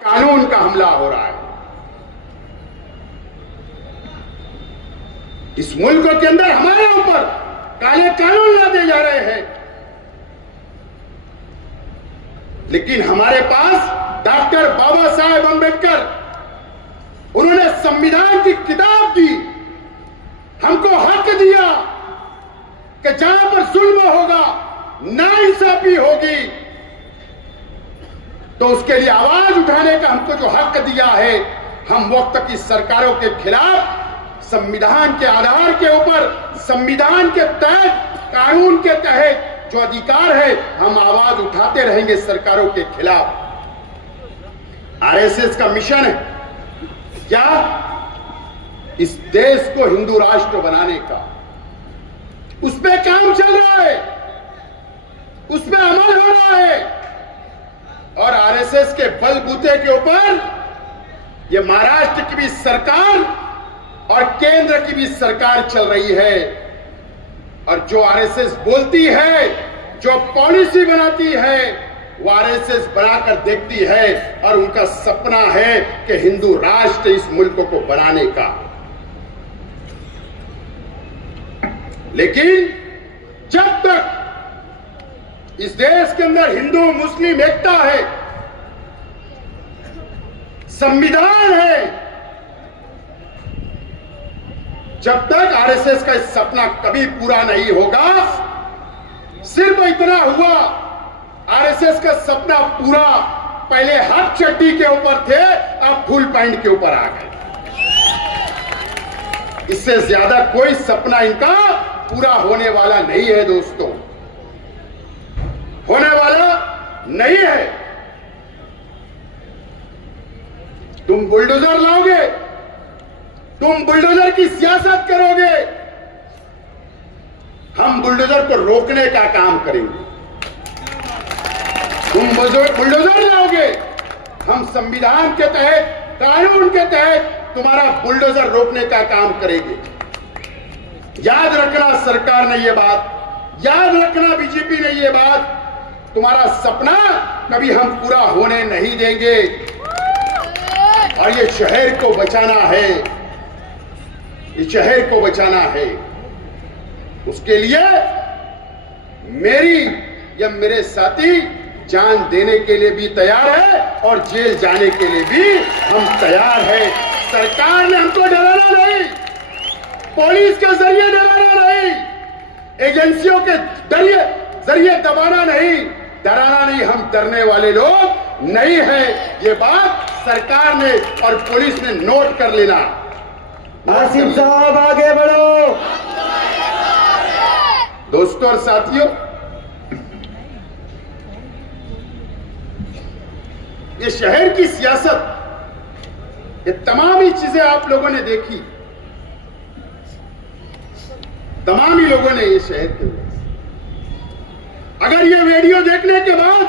कानून का हमला हो रहा है। इस मुल्क के अंदर हमारे ऊपर काले कानून लादे जा रहे हैं, लेकिन हमारे पास डॉक्टर बाबा साहेब अंबेडकर, उन्होंने संविधान की किताब दी, हमको हक दिया कि जहां पर जुल्म होगा, नाइंसाफी होगी, तो उसके लिए आवाज उठाने का हमको जो हक दिया है, हम वक्त की सरकारों के खिलाफ संविधान के आधार के ऊपर, संविधान के तहत, कानून के तहत जो अधिकार है, हम आवाज उठाते रहेंगे सरकारों के खिलाफ। आरएसएस का मिशन है क्या? इस देश को हिंदू राष्ट्र बनाने का। उस पे काम चल रहा है, उस पे अमल हो रहा है, और आरएसएस के बलबूते के ऊपर ये महाराष्ट्र की भी सरकार और केंद्र की भी सरकार चल रही है। और जो आरएसएस बोलती है, जो पॉलिसी बनाती है, वो आरएसएस बनाकर देखती है, और उनका सपना है कि हिंदू राष्ट्र इस मुल्क को बनाने का। लेकिन जब तक इस देश के अंदर हिंदू मुस्लिम एकता है, संविधान है, जब तक आरएसएस का इस सपना कभी पूरा नहीं होगा। सिर्फ इतना हुआ, आरएसएस का सपना पूरा, पहले हाफ चड्डी के ऊपर थे, अब फुल पैंट के ऊपर आ गए। इससे ज्यादा कोई सपना इनका पूरा होने वाला नहीं है दोस्तों, होने वाला नहीं है। तुम बुलडोजर लाओगे, तुम बुलडोजर की सियासत करोगे, हम बुलडोजर को रोकने का काम करेंगे। तुम बुलडोजर लाओगे, हम संविधान के तहत, कानून के तहत तुम्हारा बुलडोजर रोकने का काम करेंगे। याद रखना सरकार ने ये बात, याद रखना बीजेपी ने ये बात, तुम्हारा सपना कभी हम पूरा होने नहीं देंगे। और ये शहर को बचाना है, ये शहर को बचाना है। उसके लिए मेरी या मेरे साथी जान देने के लिए भी तैयार है, और जेल जाने के लिए भी हम तैयार हैं। सरकार ने हमको डराना नहीं, पुलिस के जरिए डराना नहीं, एजेंसियों के जरिए दबाना नहीं, डराना नहीं। हम डरने वाले लोग नहीं हैं। ये बात सरकार ने और पुलिस ने नोट कर लेना। आसिफ साहब आगे बढ़ो। दोस्तों और साथियों, ये शहर की सियासत, ये तमाम ही चीजें आप लोगों ने देखी, तमाम ही लोगों ने ये शहर के, अगर ये वीडियो देखने के बाद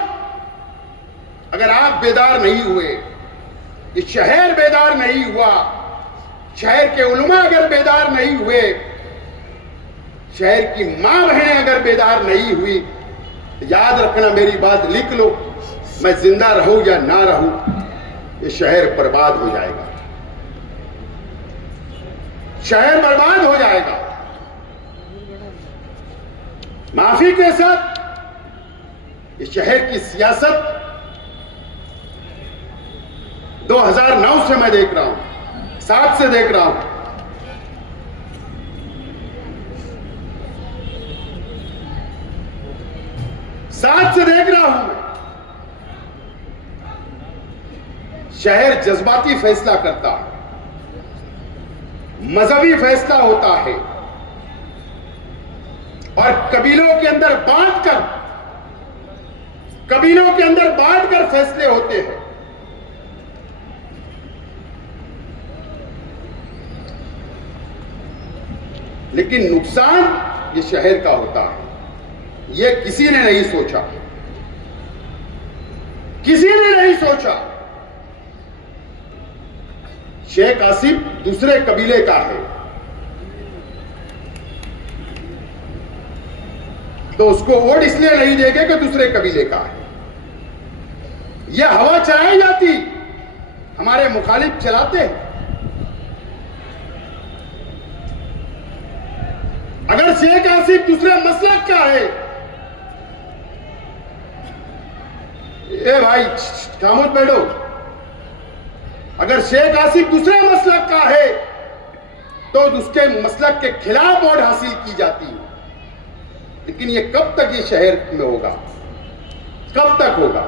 अगर आप बेदार नहीं हुए, ये शहर बेदार नहीं हुआ, शहर के उलमा अगर बेदार नहीं हुए, शहर की मां बहनें अगर बेदार नहीं हुई, तो याद रखना, मेरी बात लिख लो, मैं जिंदा रहूं या ना रहूं, ये शहर बर्बाद हो जाएगा, शहर बर्बाद हो जाएगा। माफी के साथ ये शहर की सियासत 2009 से मैं देख रहा हूं, 7 से देख रहा हूं। से देख रहा हूं मैं। शहर जज्बाती फैसला करता है, मजहबी फैसला होता है, और कबीलों के अंदर बांटकर फैसले होते हैं। लेकिन नुकसान ये शहर का होता है, ये किसी ने नहीं सोचा, किसी ने नहीं सोचा। शेख आसिफ दूसरे कबीले का है, तो उसको वोट इसलिए नहीं देंगे कि दूसरे कबीले का है। यह हवा चलाई जाती हमारे मुखालिफ चलाते हैं। अगर शेख आसिफ दूसरे मसलक का है, ए भाई खामोश बैठो, अगर शेख आसिफ दूसरे मसलक का है तो उसके मसलक के खिलाफ वोट हासिल की जाती है। लेकिन ये कब तक ये शहर में होगा, कब तक होगा,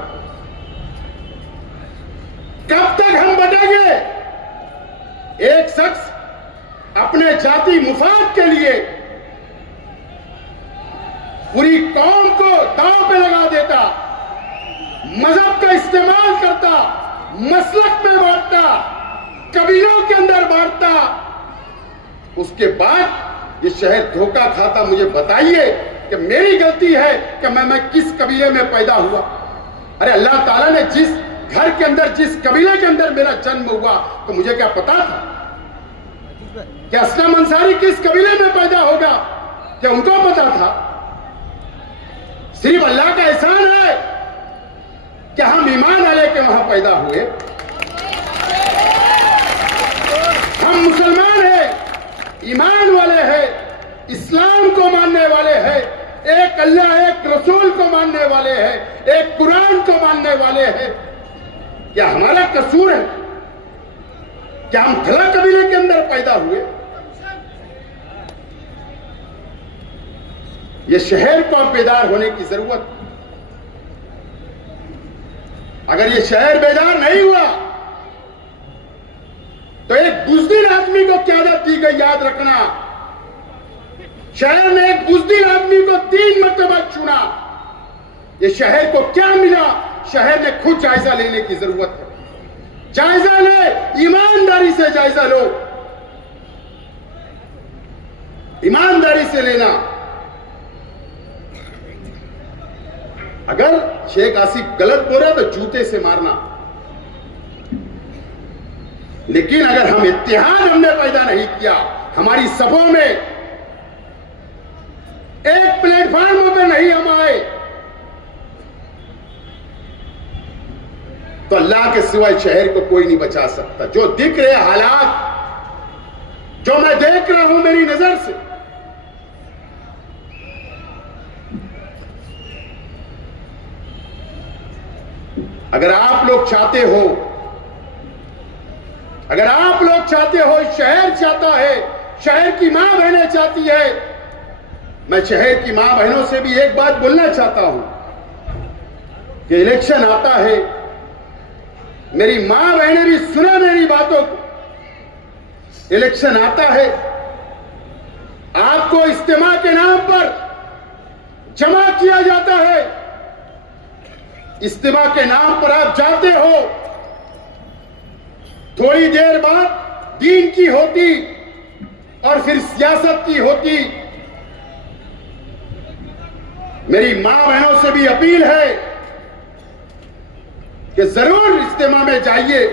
कब तक हम बटेंगे? एक शख्स अपने जाति मुफाद के लिए पूरी कौम को दांव पे लगा देता, मजहब का इस्तेमाल करता, मसलक में बांटता, कबीलों के अंदर बांटता, उसके बाद ये शहर धोखा खाता। मुझे बताइए कि मेरी गलती है कि मैं किस कबीले में पैदा हुआ? अरे अल्लाह ताला ने जिस घर के अंदर, जिस कबीले के अंदर मेरा जन्म हुआ, तो मुझे क्या पता था कि असलम अंसारी किस कबीले में पैदा होगा? क्या उनको पता था? सिर्फ अल्लाह का एहसान है कि हम ईमान वाले के वहां पैदा हुए। हम मुसलमान हैं, ईमान वाले हैं, इस्लाम को मानने वाले हैं, एक अल्लाह एक रसूल को मानने वाले हैं, एक कुरान को मानने वाले हैं। क्या हमारा कसूर है? क्या हम खला कबीले के अंदर पैदा हुए? ये शहर को बेदार होने की जरूरत। अगर ये शहर बेदार नहीं हुआ तो एक बुज़दिल आदमी को क़यादत दी गई, याद रखना। शहर ने एक बुज़दिल आदमी को 3 मरतबा चुना। ये शहर को क्या मिला? शहर ने खुद जायजा लेने की जरूरत है। जायजा ले, ईमानदारी से जायजा लो, ईमानदारी से लेना। अगर शेख आसिफ गलत बोल रहा तो जूते से मारना, लेकिन अगर हम इत्तेहाद हमने पैदा नहीं किया, हमारी सभों में एक प्लेटफॉर्म पे नहीं हम आए, तो अल्लाह के सिवाय शहर को कोई नहीं बचा सकता। जो दिख रहे हालात, जो मैं देख रहा हूं मेरी नजर से, अगर आप लोग चाहते हो, अगर आप लोग चाहते हो, शहर चाहता है, शहर की मां बहनें चाहती है, मैं शहर की मां बहनों से भी एक बात बोलना चाहता हूं कि इलेक्शन आता है, मेरी मां बहनें भी सुने मेरी बातों को। इलेक्शन आता है, आपको इज्तिमा के नाम पर जमा किया जाता है, इज्तिमा के नाम पर आप जाते हो, थोड़ी देर बाद दीन की होती और फिर सियासत की होती। मेरी मां बहनों से भी अपील है कि जरूर इज्तिमा में जाइए,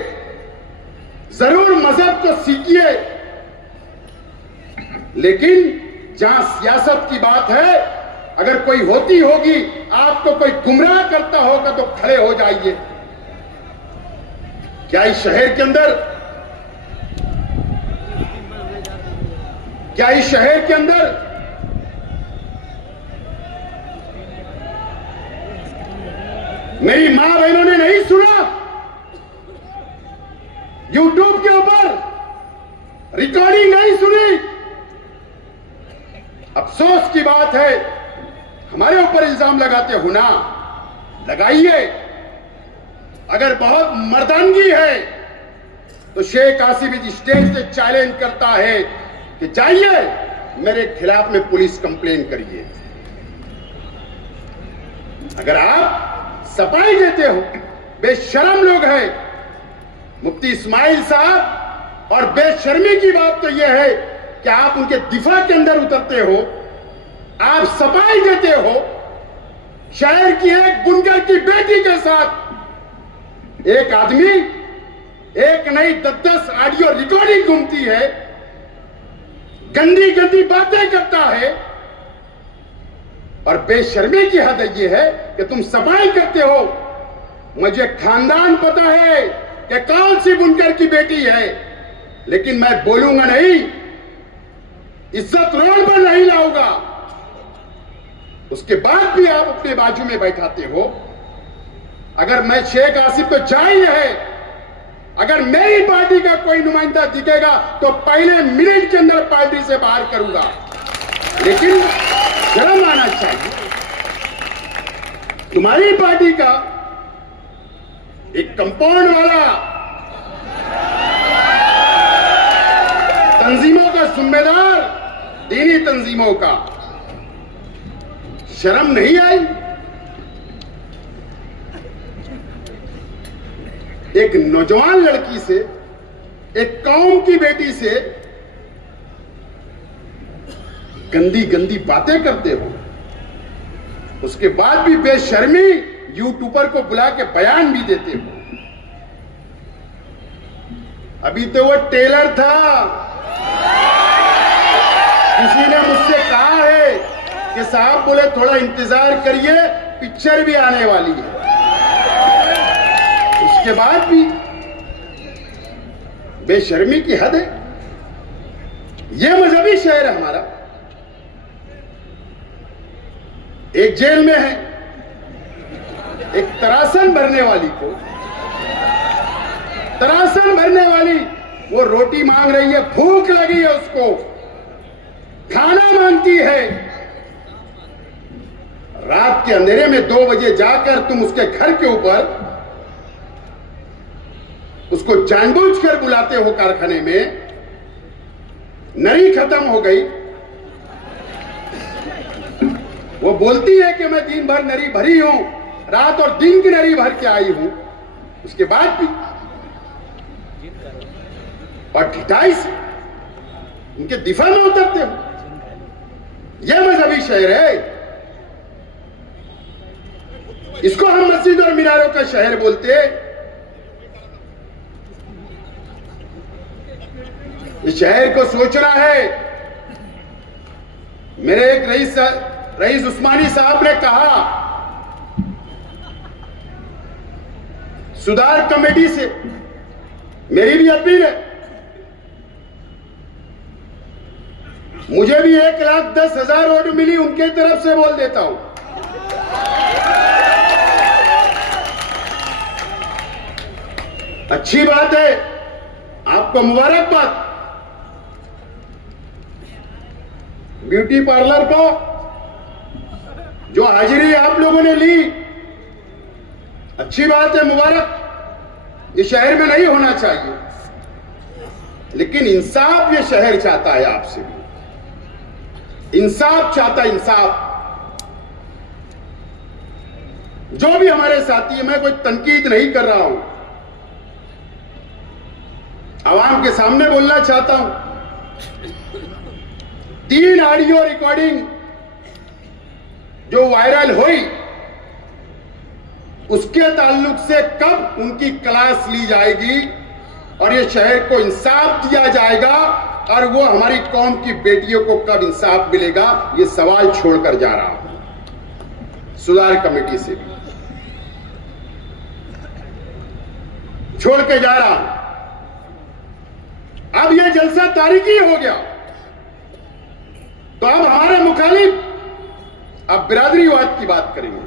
जरूर मजहब को सीखिए, लेकिन जहां सियासत की बात है, अगर कोई होती होगी, आपको कोई गुमराह करता होगा तो खड़े हो जाइए। क्या इस शहर के अंदर, क्या इस शहर के अंदर मेरी मां बहनों ने नहीं सुना? यूट्यूब के ऊपर रिकॉर्डिंग नहीं सुनी? अफसोस की बात है, हमारे ऊपर इल्जाम लगाते हो ना, लगाइए। अगर बहुत मर्दानगी है तो शेख आसिफ इस स्टेज से चैलेंज करता है कि जाइए मेरे खिलाफ में पुलिस कंप्लेन करिए। अगर आप सफाई देते हो, बेशर्म लोग हैं मुफ्ती इस्माइल साहब, और बेशर्मी की बात तो यह है कि आप उनके दिफा के अंदर उतरते हो, आप सफाई देते हो। शहर की एक बुनकर की बेटी के साथ एक आदमी एक नहीं 10-10 ऑडियो रिकॉर्डिंग घूमती है, गंदी गंदी बातें करता है, और बेशर्मी की हद यह है कि तुम सफाई करते हो। मुझे खानदान पता है, कि कौन सी बुनकर की बेटी है, लेकिन मैं बोलूंगा नहीं, इज्जत रोड पर नहीं लाऊंगा। उसके बाद भी आप अपने बाजू में बैठाते हो। अगर मैं शेख आसिफ तो जा ही है, अगर मेरी पार्टी का कोई नुमाइंदा दिखेगा तो पहले मिनट के अंदर पार्टी से बाहर करूंगा। लेकिन शर्म आना चाहिए। तुम्हारी पार्टी का एक कंपाउंड वाला तंजीमों का जिम्मेदार, दीनी तंजीमों का, शर्म नहीं आई? एक नौजवान लड़की से, एक कौम की बेटी से गंदी गंदी बातें करते हो, उसके बाद भी बेशर्मी यूट्यूबर को बुला के बयान भी देते हो। अभी तो वो टेलर था, किसी ने मुझसे कहा है कि साहब बोले थोड़ा इंतजार करिए, पिक्चर भी आने वाली है। उसके बाद भी बेशर्मी की हद है। यह मजहबी शहर है हमारा। एक जेल में है, एक तरासन भरने वाली को, तरासन भरने वाली वो रोटी मांग रही है, भूख लगी है, उसको खाना मांगती है। रात के अंधेरे में 2 बजे जाकर तुम उसके घर के ऊपर उसको जानबूझकर बुलाते हो कारखाने में। नरी खत्म हो गई, वो बोलती है कि मैं दिन भर नरी भरी हूं, रात और दिन की नरी भर के आई हूं। उसके बाद भी और ढिठाई से उनके दिफा में उतरते हो। यह मजहबी शहर है, इसको हम मस्जिद और मीनारों का शहर बोलते हैं। इस शहर को सोचना है। मेरे एक रईस उस्मानी साहब ने कहा, सुधार कमेटी से मेरी भी अपील है, मुझे भी 1,10,000 वोट मिली, उनके तरफ से बोल देता हूं। अच्छी बात है, आपको मुबारकबाद। ब्यूटी पार्लर को जो हाजिरी आप लोगों ने ली, अच्छी बात है, मुबारक। ये शहर में नहीं होना चाहिए, लेकिन इंसाफ ये शहर चाहता है आपसे भी। इंसाफ चाहता है, इंसाफ। जो भी हमारे साथी है, मैं कोई तनकीद नहीं कर रहा हूं, आवाम के सामने बोलना चाहता हूं। 3 ऑडियो रिकॉर्डिंग जो वायरल हुई, उसके ताल्लुक से कब उनकी क्लास ली जाएगी और ये शहर को इंसाफ दिया जाएगा और वो हमारी कौम की बेटियों को कब इंसाफ मिलेगा, ये सवाल छोड़कर जा रहा हूं। सुधार कमेटी से भी छोड़ के जा रहा हूं। अब यह जलसा तारीखी हो गया, तो अब हमारे मुखालिफ अब बिरादरीवाद की बात करेंगे।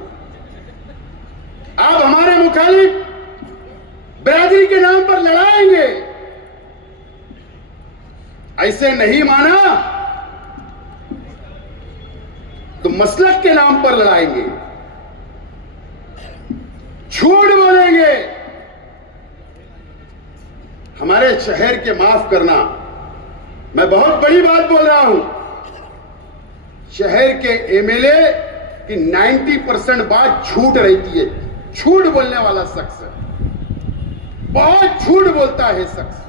अब हमारे मुखालिफ बिरादरी के नाम पर लड़ाएंगे। ऐसे नहीं माना तो मसलक के नाम पर लड़ाएंगे, झूठ बोलेंगे। हमारे शहर के, माफ करना, मैं बहुत बड़ी बात बोल रहा हूं, शहर के एमएलए की 90% बात झूठ रहती है। झूठ बोलने वाला शख्स है, बहुत झूठ बोलता है शख्स।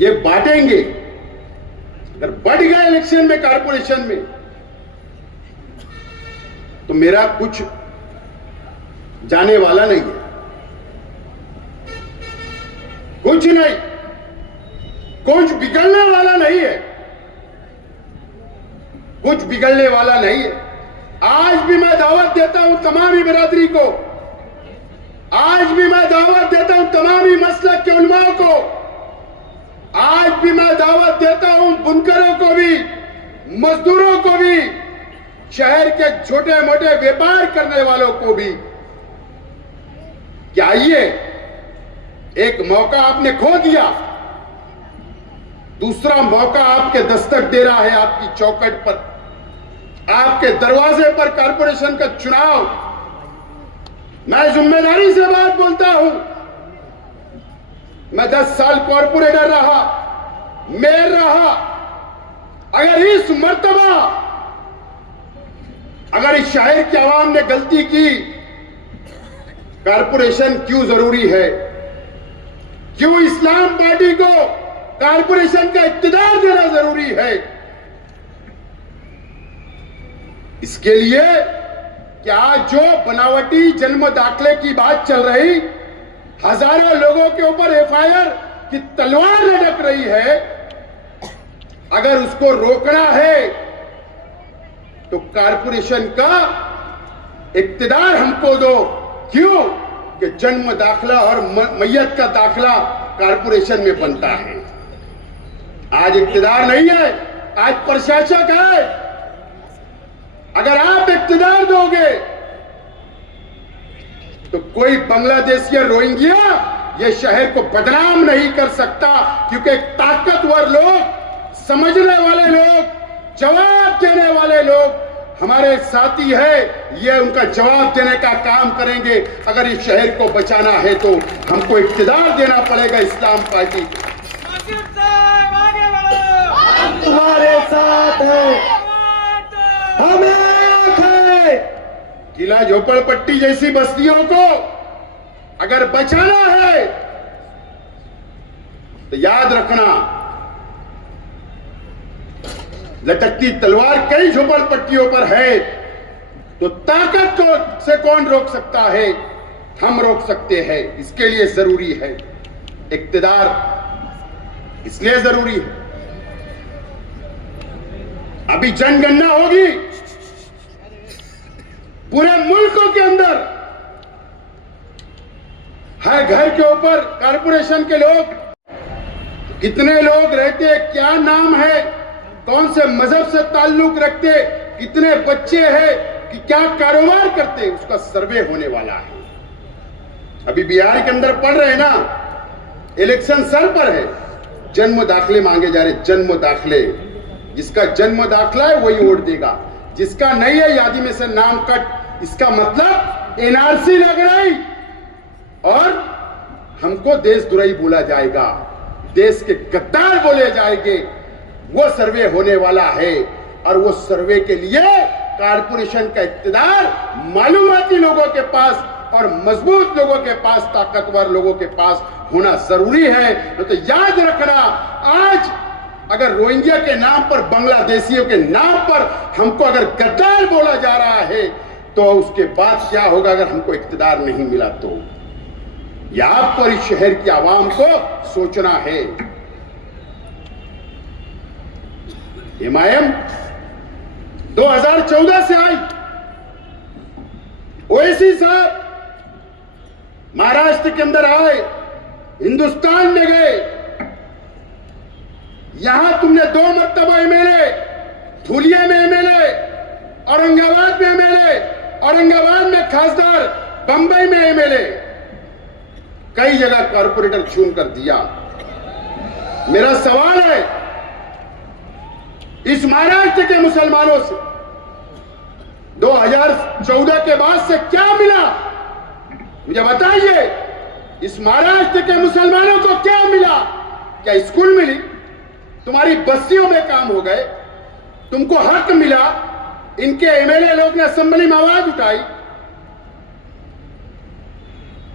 ये बांटेंगे, अगर बढ़ गए इलेक्शन में, कारपोरेशन में, तो मेरा कुछ जाने वाला नहीं है, कुछ नहीं, कुछ बिगड़ने वाला नहीं है, कुछ बिगड़ने वाला नहीं है। आज भी मैं दावत देता हूं तमामी बिरादरी को, आज भी मैं दावत देता हूं तमामी मसलक के उलमा को, आज भी मैं दावत देता हूं बुनकरों को भी, मजदूरों को भी, शहर के छोटे मोटे व्यापार करने वालों को भी कि आइए, एक मौका आपने खो दिया, दूसरा मौका आपके दस्तक दे रहा है, आपकी चौखट पर, आपके दरवाजे पर कारपोरेशन का चुनाव। मैं जिम्मेदारी से बात बोलता हूं, मैं 10 साल कॉर्पोरेटर रहा, मेयर रहा। अगर इस मर्तबा अगर इस शहर की आवाम ने गलती की, कारपोरेशन क्यों जरूरी है, क्यों इस्लाम पार्टी को कारपोरेशन का इख्तियार देना जरूरी है, इसके लिए कि आज जो बनावटी जन्म दाखिले की बात चल रही, हजारों लोगों के ऊपर एफआईआर की तलवार लटक रही है, अगर उसको रोकना है तो कारपोरेशन का इख्तियार हमको दो। क्यों कि जन्म दाखिला और मैयत का दाखिला कारपोरेशन में बनता है। आज इख्तियार नहीं है, आज प्रशासक है। अगर आप इख्तियार दोगे तो कोई बांग्लादेशी या रोहिंग्या ये शहर को बदनाम नहीं कर सकता, क्योंकि ताकतवर लोग, समझने वाले लोग, जवाब देने वाले लोग हमारे साथी है, ये उनका जवाब देने का काम करेंगे। अगर इस शहर को बचाना है तो हमको इख्तियार देना पड़ेगा इस्लाम पार्टी को। हम तुम्हारे साथ हैं, हम एक हैं। किला झोपड़पट्टी जैसी बस्तियों को अगर बचाना है तो याद रखना, लटकती तलवार कई झोपड़पट्टियों पर है, तो ताकत को से कौन रोक सकता है? हम रोक सकते हैं। इसके लिए जरूरी है इख्तियार, इसलिए जरूरी है। अभी जनगणना होगी पूरे मुल्कों के अंदर, हर घर के ऊपर कारपोरेशन के लोग, कितने लोग रहते, क्या नाम है, कौन से मजहब से ताल्लुक रखते, कितने बच्चे हैं, कि क्या कारोबार करते, उसका सर्वे होने वाला है। अभी बिहार के अंदर पढ़ रहे हैं ना, इलेक्शन सर पर है, जन्म दाखिले मांगे जा रहे, जन्म दाखिले। जिसका जन्म दाखिला है वही वोट देगा, जिसका नहीं है यादी में से नाम कट। इसका मतलब एनआरसी लग रही और हमको देशद्रोही बोला जाएगा, देश के गद्दार बोले जाएंगे। वो सर्वे होने वाला है और वो सर्वे के लिए कारपोरेशन का इख्तियार मालूमाती लोगों के पास और मजबूत लोगों के पास, ताकतवर लोगों के पास होना जरूरी है। तो याद रखना, आज अगर रोहिंग्या के नाम पर, बांग्लादेशियों के नाम पर हमको अगर गद्दार बोला जा रहा है, तो उसके बाद क्या होगा अगर हमको इख्तियार नहीं मिला तो? यह आपको इस शहर की आवाम को सोचना है। एमआईएम 2014 से आई, ओवैसी साहब महाराष्ट्र के अंदर आए, हिंदुस्तान में गए, यहां तुमने 2 मरतबा एमएलए, धुलिया में एमएलए, औरंगाबाद में एमएलए, औरंगाबाद में खासदार, बंबई में एमएलए, कई जगह कॉर्पोरेटर चुन कर दिया। मेरा सवाल है इस महाराष्ट्र के मुसलमानों से 2014 के बाद से क्या मिला? मुझे बताइए, इस महाराष्ट्र के मुसलमानों को क्या मिला? क्या स्कूल मिली? तुम्हारी बस्तियों में काम हो गए? तुमको हक मिला? इनके एमएलए लोग ने असेंबली में आवाज उठाई।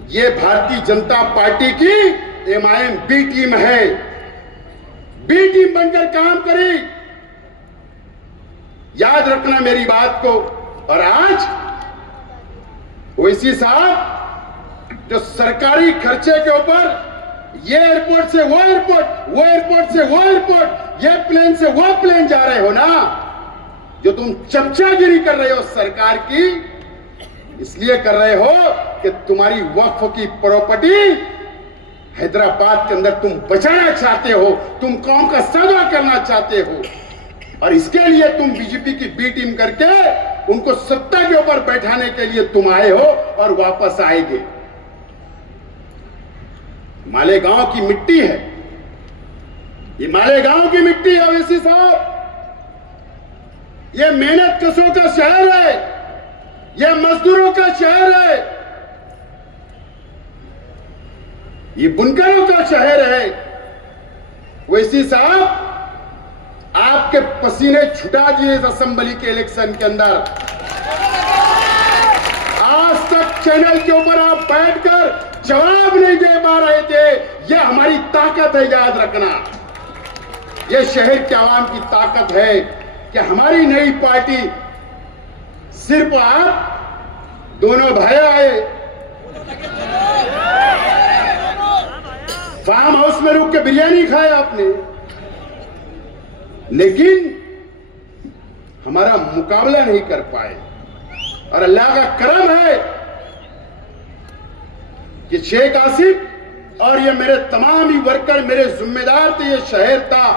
ये भारतीय जनता पार्टी की एमआईएम बी टीम है, बी टीम बनकर काम करी। याद रखना मेरी बात को। और आज ओवैसी साहब जो सरकारी खर्चे के ऊपर ये एयरपोर्ट से वो एयरपोर्ट, वो एयरपोर्ट से वो एयरपोर्ट, ये प्लेन से वो प्लेन जा रहे हो ना, जो तुम चमचागिरी कर रहे हो सरकार की, इसलिए कर रहे हो कि तुम्हारी वक्फ की प्रॉपर्टी हैदराबाद के अंदर तुम बचाना चाहते हो, तुम कौम का सौदा करना चाहते हो, और इसके लिए तुम बीजेपी की बी टीम करके उनको सत्ता के ऊपर बैठाने के लिए तुम आए हो और वापस आएंगे। मालेगांव की मिट्टी है, ये मालेगांव की मिट्टी है ओवैसी साहब, ये मेहनत कशों का शहर है, ये मजदूरों का शहर है, ये बुनकरों का शहर है। ओवैसी साहब, आपके पसीने छुटा दिए इस असेंबली के इलेक्शन के अंदर। आज तक चैनल के ऊपर आप बैठकर जवाब नहीं दे पा रहे थे, यह हमारी ताकत है, याद रखना। यह शहर के आवाम की ताकत है कि हमारी नई पार्टी, सिर्फ आप दोनों भाई आए, फार्म हाउस में रुक के बिरयानी खाए आपने, लेकिन हमारा मुकाबला नहीं कर पाए। और अल्लाह का करम है कि शेख आसिफ और ये मेरे तमाम ही वर्कर, मेरे जिम्मेदार थे, ये शहर था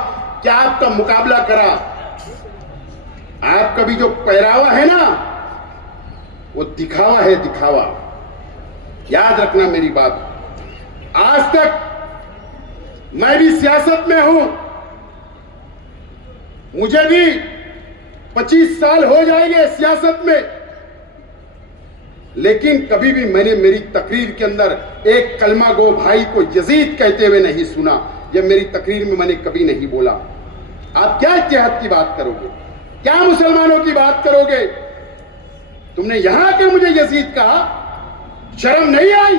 कि आपका मुकाबला करा। आपका भी जो पहरावा है ना, वो दिखावा है, दिखावा। याद रखना मेरी बात। आज तक मैं भी सियासत में हूं, मुझे भी 25 साल हो जाएंगे सियासत में, लेकिन कभी भी मैंने मेरी तकरीर के अंदर एक कलमा गो भाई को यजीद कहते हुए नहीं सुना। यह मेरी तकरीर में मैंने कभी नहीं बोला। आप क्या इत्तेहाद की बात करोगे, क्या मुसलमानों की बात करोगे? तुमने यहां आकर मुझे यजीद कहा, शर्म नहीं आई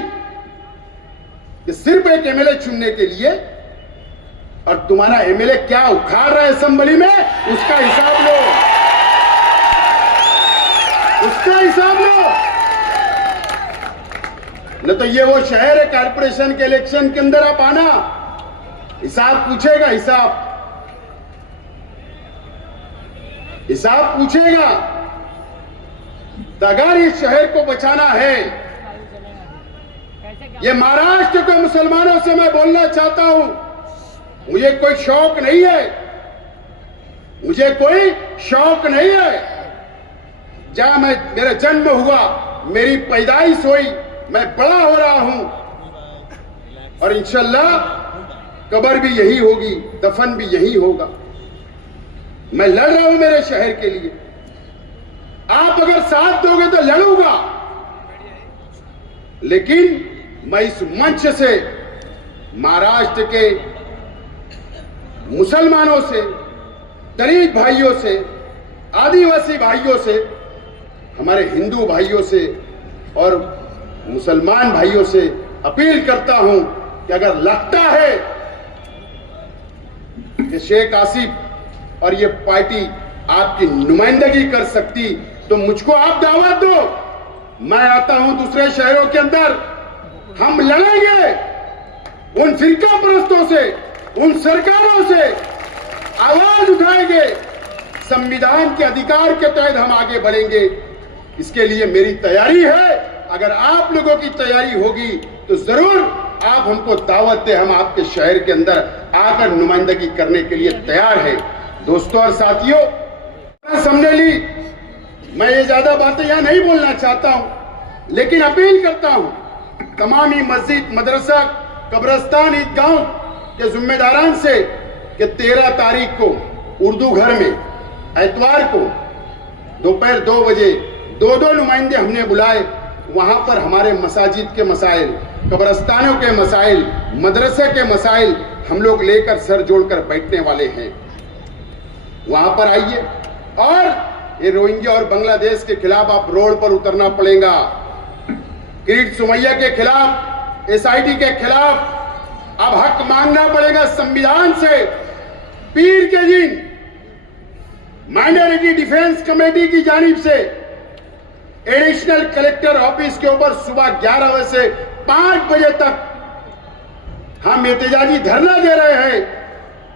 कि सिर्फ एक एमएलए चुनने के लिए, और तुम्हारा एमएलए क्या उखाड़ रहा है असेंबली में, उसका हिसाब लो, उसका हिसाब लो। न तो ये वो शहर है कारपोरेशन के इलेक्शन के अंदर आप आना, हिसाब पूछेगा, हिसाब पूछेगा। तो अगर इस शहर को बचाना है, ये महाराष्ट्र के मुसलमानों से मैं बोलना चाहता हूं, मुझे कोई शौक नहीं है, मुझे कोई शौक नहीं है। जहां मेरा जन्म हुआ, मेरी पैदाइश हुई, मैं बड़ा हो रहा हूं, और इंशाल्लाह कब्र भी यही होगी, दफन भी यही होगा। मैं लड़ रहा हूं मेरे शहर के लिए। आप अगर साथ दोगे तो लड़ूंगा, लेकिन मैं इस मंच से महाराष्ट्र के मुसलमानों से, दलित भाइयों से, आदिवासी भाइयों से, हमारे हिंदू भाइयों से और मुसलमान भाइयों से अपील करता हूं कि अगर लगता है कि शेख आसिफ और ये पार्टी आपकी नुमाइंदगी कर सकती, तो मुझको आप दावत दो, मैं आता हूं दूसरे शहरों के अंदर, हम लड़ेंगे उन फिरका परस्तों से, उन सरकारों से, आवाज उठाएंगे, संविधान के अधिकार के तहत हम आगे बढ़ेंगे। इसके लिए मेरी तैयारी है। अगर आप लोगों की तैयारी होगी तो जरूर आप हमको दावत दे, हम आपके शहर के अंदर आकर नुमाइंदगी करने के लिए तैयार है। दोस्तों और साथियों, समझ ली, मैं ये ज्यादा बातें यहां नहीं बोलना चाहता हूं, लेकिन अपील करता हूं तमाम ही मस्जिद, मदरसा, कब्रस्तान, ईदगाह के जिम्मेदारान से कि 13 तारीख को उर्दू घर में एतवार को दोपहर 2 बजे 2 नुमाइंदे हमने बुलाए। वहां पर हमारे मसाजिद के मसाइल, कब्रस्तानों के मसाइल, मदरसे के मसाइल हम लोग लेकर सर जोड़कर बैठने वाले हैं। वहां पर आइए, और ये रोहिंग्या और बांग्लादेश के खिलाफ आप रोड पर उतरना पड़ेगा। किरीट सुमैया के खिलाफ, एसआईटी के खिलाफ अब हक मांगना पड़ेगा संविधान से। पीर के दिन माइनॉरिटी डिफेंस कमेटी की जानिब से एडिशनल कलेक्टर ऑफिस के ऊपर सुबह 11 बजे से 5 बजे तक हम एहतजाजी धरना दे रहे हैं।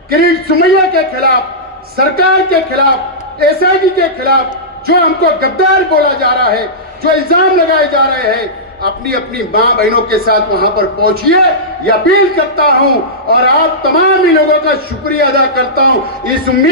किरीट सुमैया के खिलाफ, सरकार के खिलाफ एसआईटी के खिलाफ जो हमको गद्दार बोला जा रहा है, जो इल्जाम लगाए जा रहे हैं, अपनी अपनी मां बहनों के साथ वहां पर पहुंचिए, ये अपील करता हूं और आप तमाम ही लोगों का शुक्रिया अदा करता हूं। इस उम्मीद